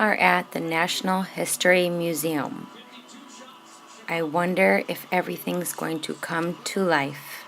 are at the National History Museum. I wonder if everything's going to come to life.